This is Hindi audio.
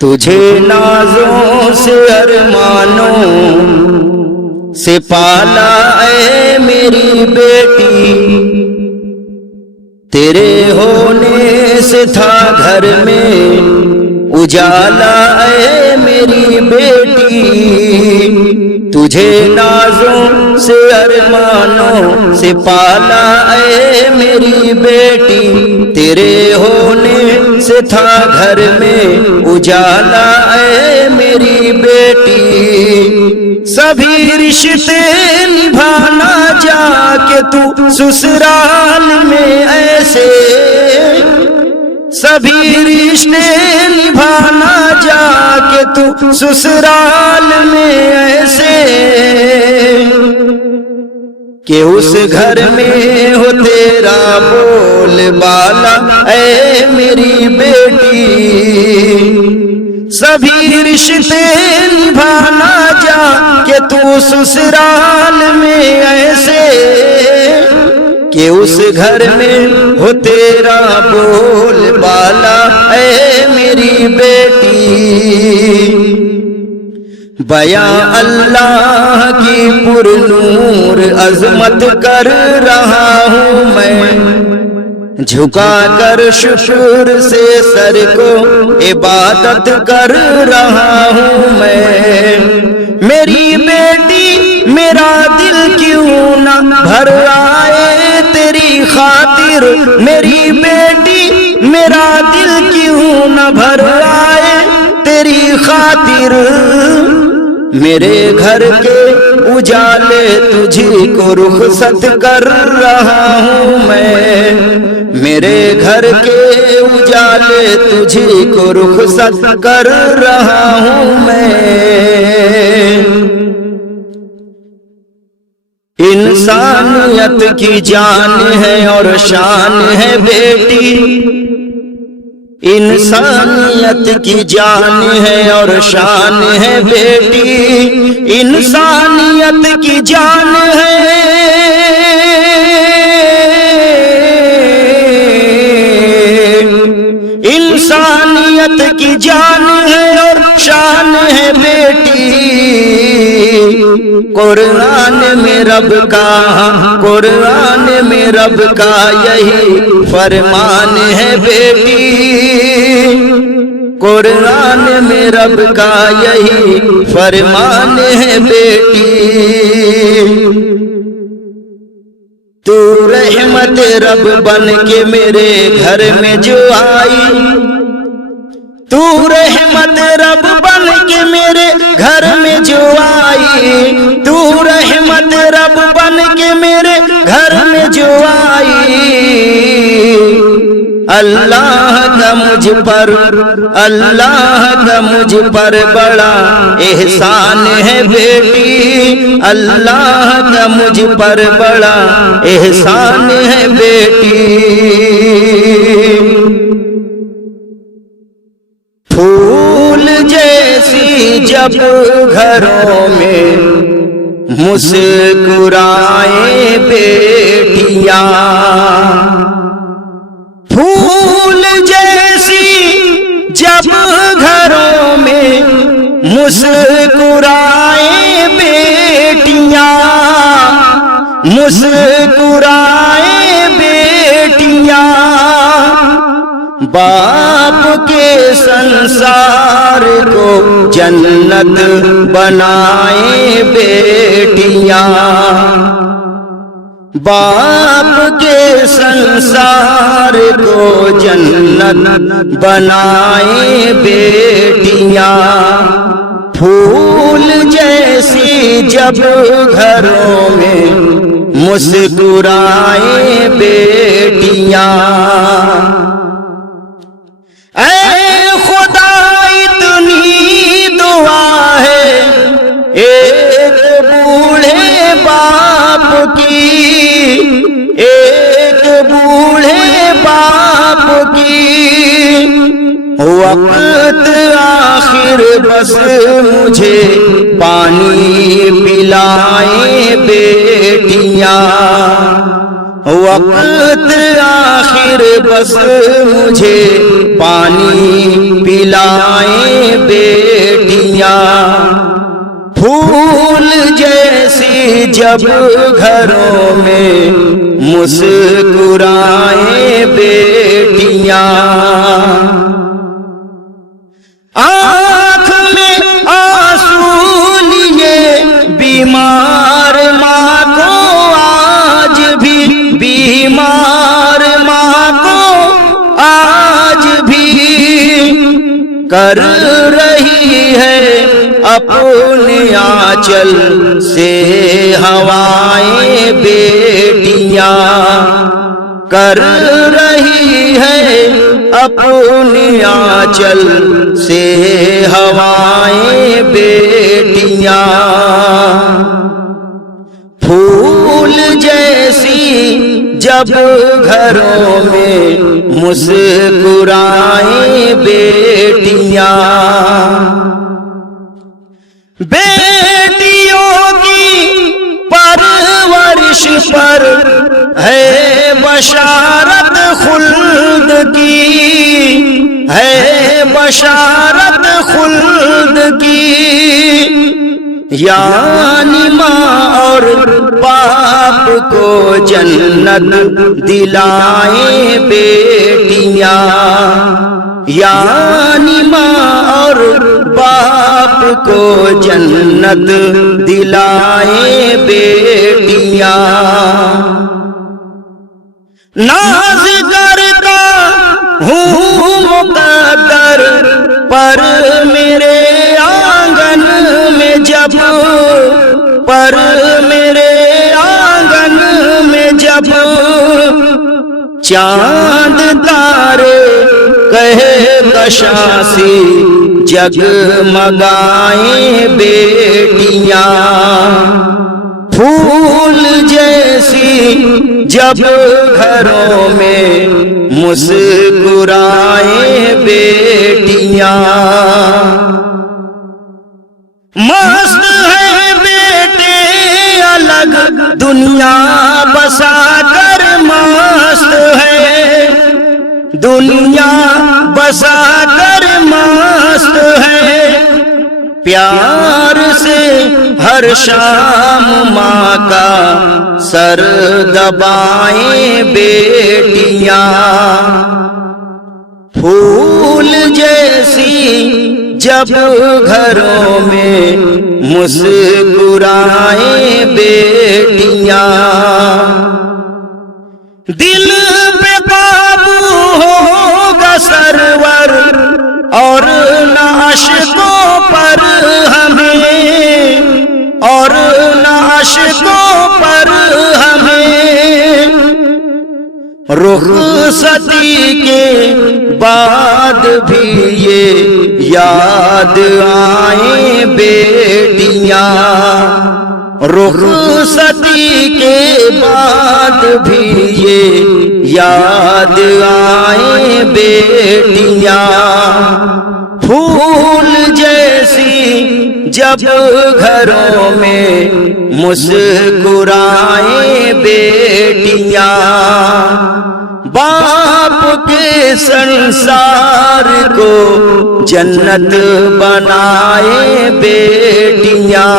तुझे नाजों से अरमानों से पाला ऐ मेरी बेटी, तेरे होने से था घर में उजाला ऐ मेरी बेटी। तुझे नाजों से अरमानों से पाला ऐ मेरी बेटी, तेरे होने से था घर में उजाला ऐ मेरी बेटी। सभी रिश्ते निभाना जाके तू ससुराल में ऐसे, सभी रिश्ते निभाना जाके तू ससुराल में ऐसे, कि उस घर में हो तेरा बोलबाला ऐ मेरी बेटी। सभी रिश्ते निभाना जा के तू ससुराल में ऐसे, कि उस घर में हो तेरा बोलबाला ऐ मेरी बेटी। बयां अल्लाह की पुरनूर अजमत कर रहा हूँ मैं, झुका कर शुक्र से सर को इबादत कर रहा हूँ मैं। मेरी बेटी मेरा दिल क्यों न भर आए तेरी खातिर, मेरी बेटी मेरा दिल क्यों न भर आए तेरी खातिर। मेरे घर के उजाले तुझी को रुखसत कर रहा हूँ मैं, मेरे घर के उजाले तुझी को रुखसत कर रहा हूँ मैं। इंसानियत की जान है और शान है बेटी, इंसानियत की जान है और शान है बेटी। इंसानियत की जान है, इंसानियत की जान है और शान है बेटी। कुरान में रब का, कुरान में रब का यही फरमान है बेटी। कुरान में रब का यही फरमान है बेटी। तू रहमत रब बन के मेरे घर में जो आई, तू रहमत रब बन के मेरे घर में जो आई, तू रहमत रब बन के मेरे घर में जो आई। अल्लाह का मुझ पर, अल्लाह का मुझ पर बड़ा एहसान है बेटी। अल्लाह का मुझ पर बड़ा एहसान है बेटी। फूल जैसी जब घरों में मुस्कुराए बेटियां, फूल जैसी जब घरों में मुस्कुराए बेटियां, मुस्कुराए बेटियां। बाप के संसार को जन्नत बनाए बेटियां, बाप के संसार को जन्नत बनाए बेटियां। फूल जैसी जब घरों में मुस्कुराए बेटियां। ऐ खुदा इतनी दुआ है एक बूढ़े बाप की, एक बूढ़े बाप की। वक्त आखिर बस मुझे पानी पिलाए बेटियां, वक्त आखिर बस मुझे पानी पिलाए जब घरों में मुस्कुराए बेटियां, आँख में आंसू लिए बीमार माँ को आज भी, बीमार माँ को आज भी कर रही है अपने आंचल से हवाएं बेटियां, कर रही है अपने आंचल से हवाएं बेटियां। फूल जैसी जब घरों में मुस्कुराए बेटियां, बेटियों की परवरिश पर है बशारत खुल्द की, है बशारत खुल्द की। यानी माँ और बाप को जन्नत दिलाए बेटियां, यानी माँ और बाप को जन्नत दिलाए बेटियां। नाज करता हूँ मुक़द्दर पर मेरे आंगन में जब, पर मेरे आंगन में जब चांद तारे कहे कशासी जगमगाए बेटियां, फूल जैसी जब घरों में मुस्कुराए बेटियां। मस्त है बेटे अलग दुनिया बसा कर, मस्त है दुनिया बसा कर, मस्त है प्यार से हर शाम माँ का सर दबाए बेटियां। फूल जैसी जब घरों में मुस्कुराए बेटियां, दिल पे काबू होगा सरवर और न अश्कों पर हमें, और न अश्कों पर हमें। रुखसती के बाद भी ये याद आए बेटियां, रुखसती के बाद भी ये याद आए बेटियां। फूल जैसी जब घरों में मुस्कुराए बेटियां, बाप के संसार को जन्नत बनाए बेटियां।